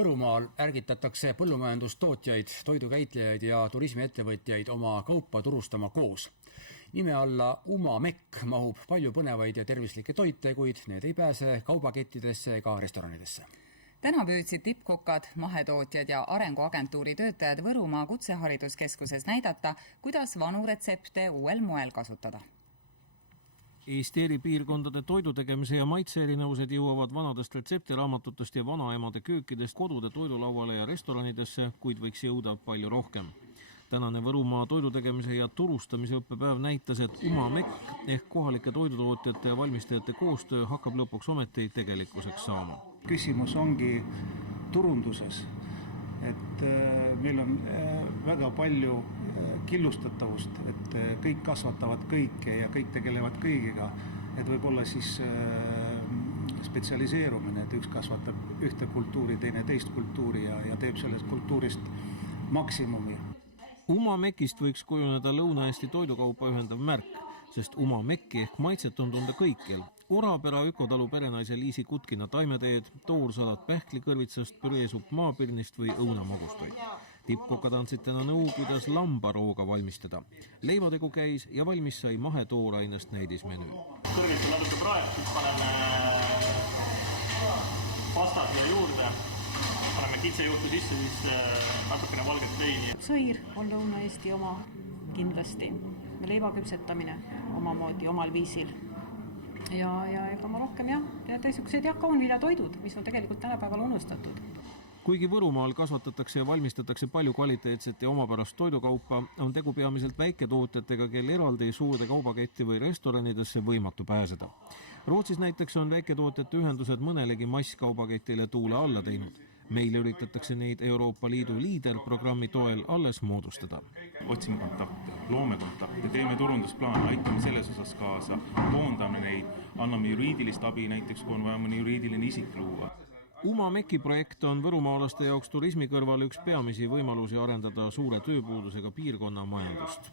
Võrumaal ärgitatakse põllumajandustootjaid, toidukäitlejaid ja turismiettevõtjaid oma kaupa turustama koos. Nime alla Uma Mekk mahub palju põnevaid ja tervislikke toite, kuid need ei pääse kaubakettidesse ega restoranidesse. Täna püüdsid tippkokad, mahetootjad ja arenguagentuuri töötajad Võrumaa kutsehariduskeskuses näidata, kuidas vanu retsepte uuel moel kasutada. Eesti eri piirkondade toidutegemise ja maitseerinevused jõuavad vanadest retseptiraamatutest ja vanaemade köökidest kodude toidulauale ja restoranidesse, kuid võiks jõuda palju rohkem. Tänane Võrumaa toidutegemise ja turustamise õppepäev näitas, et Uma Mekk ehk kohalike toidutootjate ja valmistajate koostöö hakkab lõpuks ometi tegelikkuseks saama. Küsimus ongi turunduses, et meil on väga palju killustatavust, et kõik kasvatavad kõike ja kõik tegelevad kõigiga, et võib-olla siis spetsialiseerumine, et üks kasvatab ühte kultuuri, teine teist kultuuri ja teeb sellest kultuurist maksimumi. Uma Mekist võiks kujuneda Lõuna-Eesti toidukaupa ühendav märk, sest Uma Mekki ehk maitset on tunda kõikjal. Orapera ökotalu perenaise Liisi Kutkina taimeteed, toorsalat pähklikõrvitsast, püreesupp maapirnist või õunamagustoid. Tippkokad andsid täna nõu, kuidas lambarooga valmistada. Leivategu käis ja valmis sai mahetoorainest näidismenüü. Kõrvits on natuke praetud, paneme pasta siia juurde, paneme kitsejuhtu sisse, siis natukene valget veini. Sõir on Lõuna-Eesti oma kindlasti. Leiva küpsetamine omamoodi, omal viisil. Ja ega ma rohkem ja teisugused kaunviljatoidud, mis on tegelikult tänapäeval unustatud. Kuigi Võrumaal kasvatatakse ja valmistatakse palju kvaliteetset ja omapärast toidukaupa, on tegu peamiselt väiketootjatega, kel eraldi suurde kaubaketti või restoranidesse võimatu pääseda. Rootsis näiteks on väiketootjate ühendused mõnelegi masskaubaketile tuule alla teinud. Meil üritatakse neid Euroopa Liidu liiderprogrammi toel alles moodustada. Otsime kontakte, loome kontakte, teeme turundusplaane, aitame selles osas kaasa, koondame neid, anname juriidilist abi näiteks, kui on vaja mõni juriidiline isik luua. Uma Mekki projekt on võrumaalaste jaoks turismi kõrval üks peamisi võimalusi arendada suure tööpuudusega piirkonna majandust.